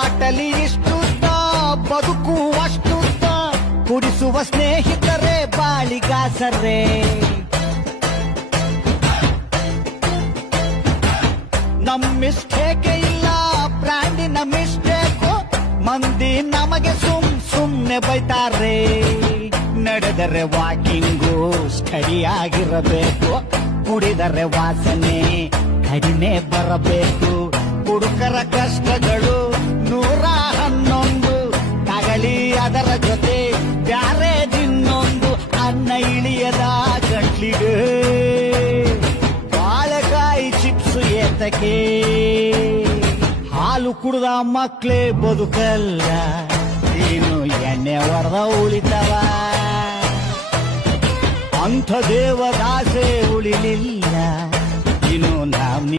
ಬಾಟಲಿ ಇಷ್ಟುದ್ದ ಬದುಕು ಅಷ್ಟುದ್ದ ಕುಡಿಸುವ ಸ್ನೇಹಿತರೇ ಬಾಳಿಗಾಸರೇ. ನಮ್ ಮಿಸ್ಟೇಕೆ ಇಲ್ಲ ಬ್ರ್ಯಾಂಡಿನ ಮಿಸ್ಟೇಕು, ಮಂದಿ ನಮಗೆ ಸುಮ್ನೆ ಬೈತಾರೆ. ನಡೆದರೆ ವಾಕಿಂಗು ಸ್ಟಡಿ ಆಗಿರಬೇಕು, ಕುಡಿದರೆ ವಾಸನೆ ಕಡಿಮೆ ಬರಬೇಕು. ಹುಡುಕರ ಕಷ್ಟಗಳು 111 ತಗಲಿ ಅದರ ಜೊತೆ ಬ್ಯಾರೆ ದಿನ್ನೊಂದು. ಅನ್ನ ಇಳಿಯದ ಗಂಟ್ಲಿಗೆ ಬಾಳೆಕಾಯಿ ಚಿಪ್ಸ್ ಏತಕ್ಕೆ, ಹಾಲು ಕುಡ್ದ ಮಕ್ಳೇ ಬದುಕಲ್ಲ, ನೀನು ಎಣ್ಣೆ ಹೊಡೆದ ಉಳಿತವ. ಅಂಥ ದೇವದಾಸೆ ಉಳಿಲಿಲ್ಲ, ಇನ್ನು ನಾವು